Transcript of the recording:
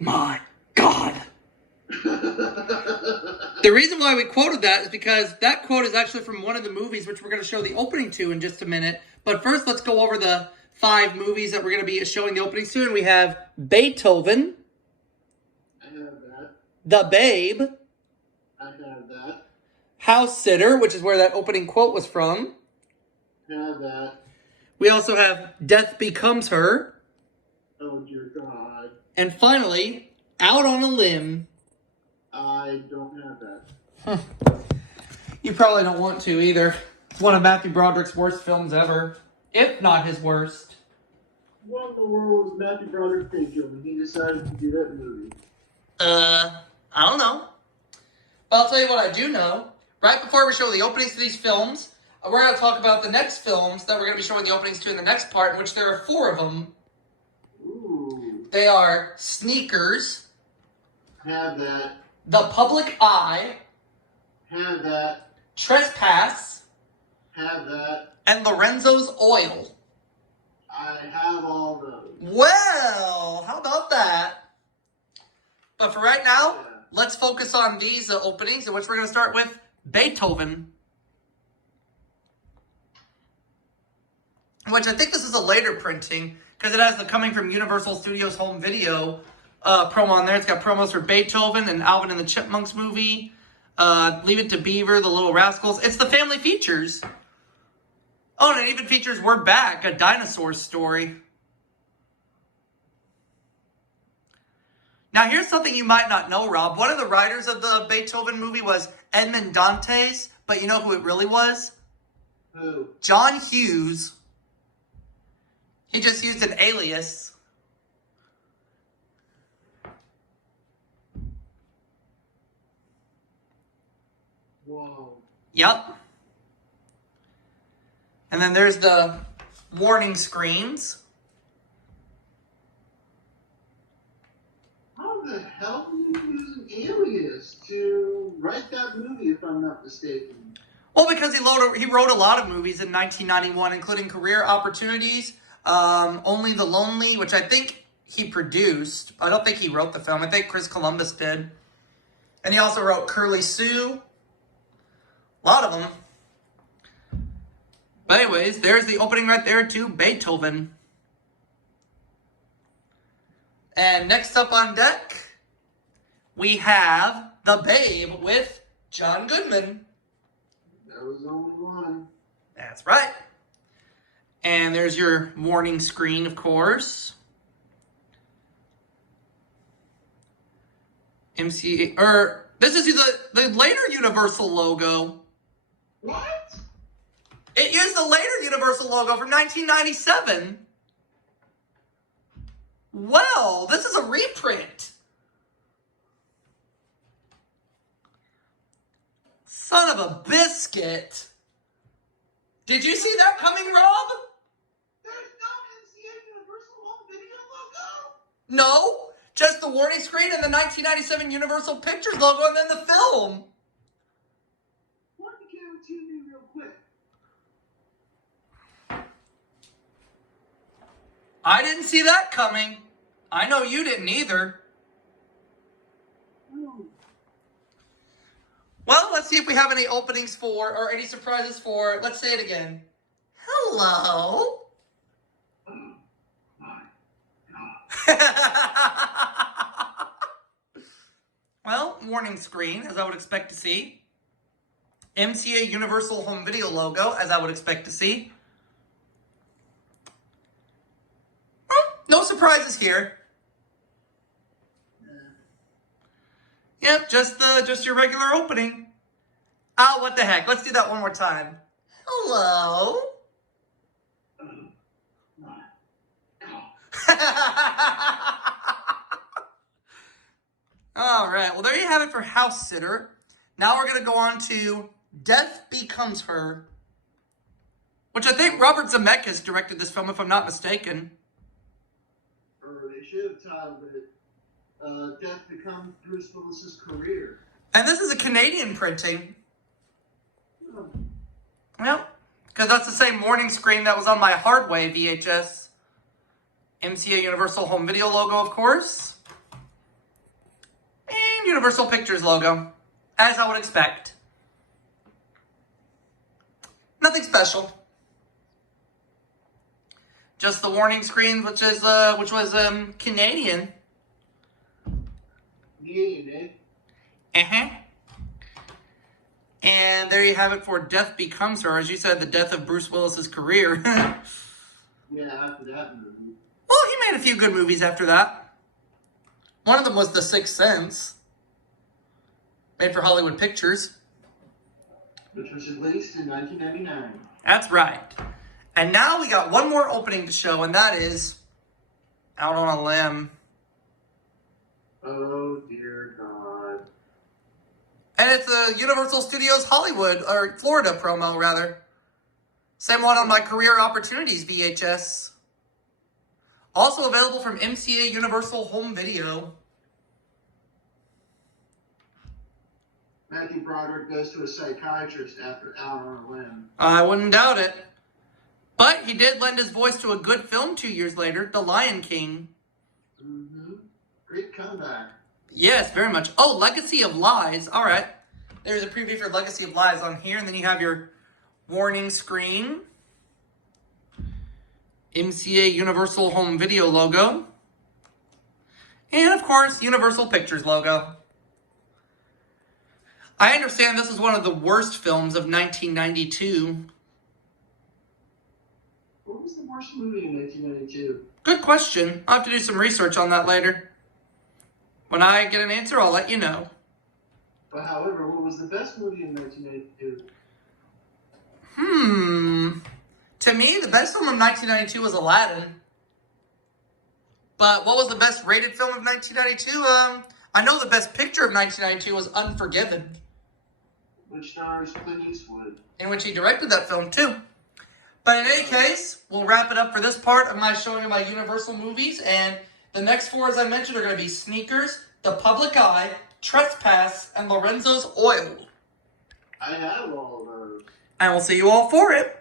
my God. The reason why we quoted that is because that quote is actually from one of the movies, which we're going to show the opening to in just a minute. But first, let's go over the 5 movies that we're going to be showing the openings to. And we have Beethoven. I have that. The Babe. I have that. Housesitter, which is where that opening quote was from. I have that. We also have Death Becomes Her. Oh, dear God. And finally, Out on a Limb. I don't have that. You probably don't want to either. It's one of Matthew Broderick's worst films ever, if not his worst. What in the world was Matthew Broderick thinking when he decided to do that movie? I don't know. But I'll tell you what I do know. Right before we show the openings to these films, we're going to talk about the next films that we're going to be showing the openings to in the next part, in which there are 4 of them. Ooh. They are Sneakers. Have that. The Public Eye. Have that. Trespass. Have that. And Lorenzo's Oil. I have all those. Well, how about that? But for right now, let's focus on these openings, in which we're going to start with Beethoven. Which I think this is a later printing, because it has the Coming from Universal Studios home video promo on there. It's got promos for Beethoven and Alvin and the Chipmunks movie. Leave It to Beaver, The Little Rascals. It's the family features. Oh, and it even features We're Back, a dinosaur story. Now, here's something you might not know, Rob. One of the writers of the Beethoven movie was Edmond Dantes, but you know who it really was? Who? John Hughes. He just used an alias. Whoa. Yep. And then there's the warning screens. How the hell did you use an alias to write that movie, if I'm not mistaken? Well, because he wrote a lot of movies in 1991, including Career Opportunities, Only the Lonely, which I think he produced. I don't think he wrote the film. I think Chris Columbus did. And he also wrote Curly Sue. A lot of them. But anyways, there's the opening right there to Beethoven. And next up on deck, we have The Babe with John Goodman. That was only one. That's right. And there's your warning screen, of course. This is the later Universal logo. What? It used the later Universal logo from 1997. Well, this is a reprint. Son of a biscuit. Did you see that coming, Rob? There's no MCA Universal Home Video logo? No, just the warning screen and the 1997 Universal Pictures logo and then the film. Why don't you guarantee me real quick? I didn't see that coming. I know you didn't either. Well, let's see if we have any openings for, or any surprises for, let's say it again. Hello? Oh, my God. Well, warning screen, as I would expect to see. MCA Universal Home Video logo, as I would expect to see. No surprises here. Yep, just your regular opening. Oh, what the heck? Let's do that one more time. Hello? Oh, my God. All right, well, there you have it for Housesitter. Now we're going to go on to Death Becomes Her, which I think Robert Zemeckis directed this film, if I'm not mistaken. Or they should have titled it Death Becomes Bruce Willis's Career. And this is a Canadian printing. Oh. Well, because that's the same warning screen that was on my Hardway VHS. MCA Universal Home Video logo, of course. Universal Pictures logo, as I would expect. Nothing special. Just the warning screen, which was Canadian. Canadian, eh? And there you have it for Death Becomes Her. As you said, the death of Bruce Willis's career. Yeah, after that movie. Well, he made a few good movies after that. One of them was The Sixth Sense, made for Hollywood Pictures. Which was released in 1999. That's right. And now we got one more opening to show, and that is Out on a Limb. Oh, dear God. And it's a Universal Studios Hollywood, or Florida promo, rather. Same one on my Career Opportunities VHS. Also available from MCA Universal Home Video. Matthew Broderick goes to a psychiatrist after Out on a Limb. I wouldn't doubt it. But he did lend his voice to a good film 2 years later, The Lion King. Mm-hmm. Great comeback. Yes, very much. Oh, Legacy of Lies. All right. There's a preview for Legacy of Lies on here. And then you have your warning screen. MCA Universal Home Video logo. And, of course, Universal Pictures logo. I understand this is one of the worst films of 1992. What was the worst movie in 1992? Good question. I'll have to do some research on that later. When I get an answer, I'll let you know. But however, what was the best movie in 1992? To me, the best film of 1992 was Aladdin. But what was the best rated film of 1992? I know the best picture of 1992 was Unforgiven, Which stars Clint Eastwood. in which he directed that film too. But in any case, we'll wrap it up for this part of my showing of my Universal movies. And the next four, as I mentioned, are going to be Sneakers, The Public Eye, Trespass, and Lorenzo's Oil. I have all of those. And we'll see you all for it.